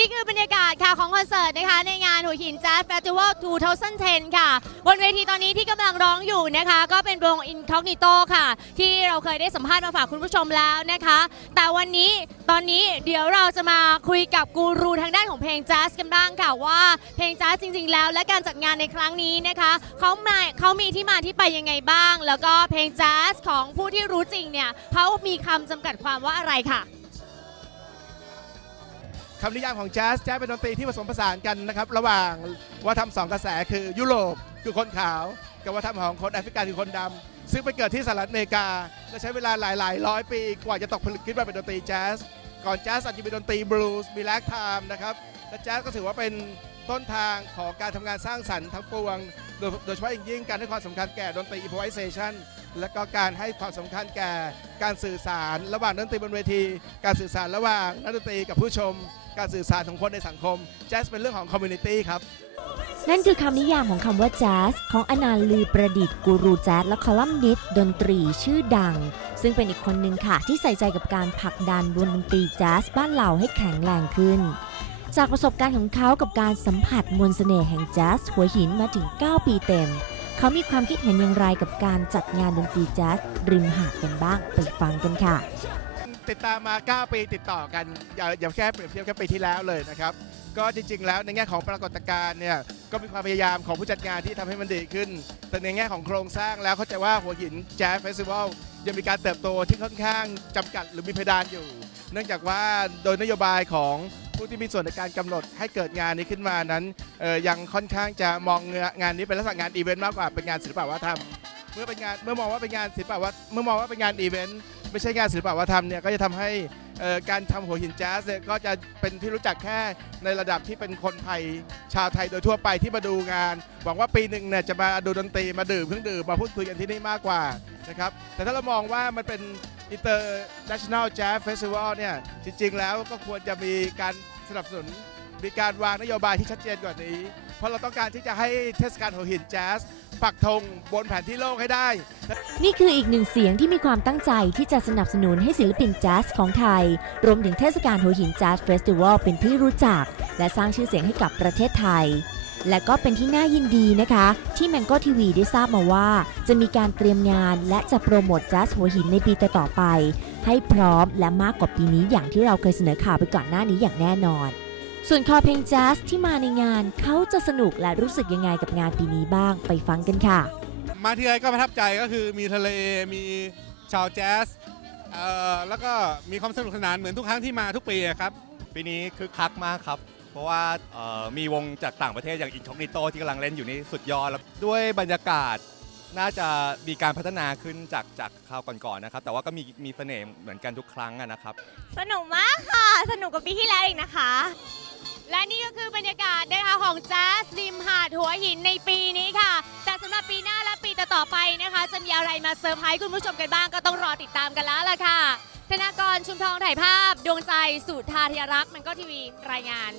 นี่คือบรรยากาศค่ะของคอนเสิร์ตนะคะ ในงานหัวหิน Jazz Festival 2010 ค่ะ บนเวทีตอนนี้ที่กำลังร้องอยู่นะคะ ก็เป็นวง Incognito ค่ะ ที่เราเคยได้สัมภาษณ์มาฝากคุณผู้ชมแล้วนะคะ แต่วันนี้ตอนนี้เดี๋ยวเราจะมาคุยกับกูรูทางด้านของเพลงแจ๊สกันบ้างค่ะว่าเพลงแจ๊สจริง ๆ แล้ว และการจัดงานในครั้งนี้นะคะเขามาเขามีที่มาที่ไปยังไงบ้าง แล้วก็เพลงแจ๊สของผู้ที่รู้จริงเนี่ยเขามีคำจำกัดความว่าอะไรค่ะ คำนิยามของแจ๊สแจ๊สเป็นดนตรีที่ผสมผสานกันนะครับ ระหว่างวัฒนธรรมสองกระแสคือยุโรปคือคนขาว กับวัฒนธรรมของคนแอฟริกันคือคนดำซึ่งไปเกิดที่สหรัฐอเมริกาและใช้เวลาหลายๆร้อยปีกว่าจะตกผลึกขึ้นมาเป็นดนตรีแจ๊ส ก่อนแจ๊สอาจจะเป็นดนตรีบลูส์มีแลกไทม์นะครับและแจ๊สก็ถือว่าเป็นต้นทางของการทำงานสร้างสรรค์ทั้งปวง โดยโดยเฉพาะอย่างยิ่งการให้ความสำคัญแก่ดนตรี improvisation และก็การให้ความสำคัญแก่การสื่อสาร ระหว่างดนตรีบนเวที การสื่อสารระหว่างนักดนตรีกับผู้ชม การสื่อสารของคนในสังคมแจ๊สเป็นเรื่องของคอมมูนิตี้ครับ นั่นคือคำนิยามของคำว่าแจ๊สของอนันต์ลือประดิษฐ์กูรูแจ๊สและคอลัมนิสต์ดนตรีชื่อดัง ซึ่งเป็นอีกคนหนึ่งค่ะ ที่ใส่ใจกับการผลักดันวงดนตรีแจ๊สบ้านเราให้แข็งแรงขึ้น จากประสบการณ์ของเขากับการสัมผัสมนต์เสน่ห์แห่งแจ๊สหัวหินมาถึง 9 ปีเต็ม เขามีความคิดเห็นอย่างไรกับการจัดงานดนตรีแจ๊สริมหาดกันบ้างไปฟังกันค่ะ ติดตามมา 9 ปีติดต่อกันอย่าอย่าแค่เปรียบเทียบแค่ปีที่แล้วเลยนะครับ ก็จริง ๆ แล้วในแง่ของปรากฏการณ์เนี่ยก็มีความพยายามของผู้จัดงานที่ทำให้มันดีขึ้น แต่ในแง่ของโครงสร้างแล้วเข้าใจว่าหัวหินแจ๊สเฟสติวัลยังมีการเติบโตที่ค่อนข้างจำกัดหรือมีเพดานอยู่ เนื่องจากว่าโดยนโยบายของผู้ที่มีส่วนในการกำหนดให้เกิดงานนี้ขึ้นมานั้นเอ่อยังค่อนข้างจะมองงานนี้เป็นลักษณะงานอีเวนต์มากกว่าเป็นงานศิลปวัฒนธรรม เมื่อเป็นงานเมื่อมองว่าเป็นงานศิลปวัฒน์เมื่อมองว่าเป็นงานอีเวนต์ไม่ใช่งานศิลปวัฒนธรรมเนี่ยก็จะทำให้ การทำหัวหินแจ๊สเนี่ยก็จะเป็นที่รู้จักแค่ในระดับที่เป็นคนไทย ชาวไทยโดยทั่วไปที่มาดูงานหวังว่าปีหนึ่งเนี่ยจะมาดูดนตรีมาดื่มเครื่องดื่มมาพูดคุยกันที่นี่มากกว่านะครับแต่ถ้าเรามองว่ามันเป็น international jazz festival เนี่ยจริง ๆ แล้วก็ควรจะมีการสนับสนุนมีการวางนโยบายที่ชัดเจนกว่านี้ เพราะเราต้องการที่จะให้เทศกาลหัวหินแจ๊ส ปักธงบนแผนที่โลกให้ได้ นี่คืออีกหนึ่งเสียงที่มีความตั้งใจที่จะสนับสนุนให้ศิลปินแจ๊สของไทย รวมถึงเทศกาลหัวหินแจ๊สเฟสติวัลเป็นที่รู้จัก และสร้างชื่อเสียงให้กับประเทศไทย และก็เป็นที่น่ายินดีนะคะ ที่แมงโก้ทีวีได้ทราบมาว่า จะมีการเตรียมงานและจะโปรโมทแจ๊สหัวหินในปีต่อๆไป ให้พร้อมและมากกว่าปีนี้อย่างที่เราเคยเสนอข่าวไปก่อนหน้านี้อย่างแน่นอน ส่วนคอเพลงแจ๊สที่มาในงานเขาจะสนุกและรู้สึกยังไงกับงานปีนี้บ้างไปฟังกันค่ะ มาที่ไรก็ประทับใจก็คือมีทะเลมีชาวแจ๊สเอ่อแล้วก็มีความสนุกสนานเหมือนทุกครั้งที่มาทุกปีอะครับ ปีนี้คึกคักมากครับ เพราะว่าเอ่อมีวงจากต่างประเทศอย่าง Incognito ที่กำลังเล่นอยู่นี่สุดยอดแล้วด้วยบรรยากาศ น่าจะมีการพัฒนาขึ้นจากจากคราวก่อนๆนะครับ แต่ว่าก็มีมีเสน่ห์เหมือนกันทุกครั้งอะนะครับ สนุกมากค่ะ สนุกกว่าปีที่แล้วอีกนะคะ และนี่ก็คือบรรยากาศนะคะของแจ๊สริมหาดหัวหินในปีนี้ค่ะ แต่สำหรับปีหน้าและปีต่อๆไปนะคะ จะมีอะไรมาเซอร์ไพรส์คุณผู้ชมกันบ้างก็ต้องรอติดตามกันแล้วล่ะค่ะ ธนากรชุมทองถ่ายภาพ ดวงใจสุธาธิรักษ์มันก็ทีวีรายงาน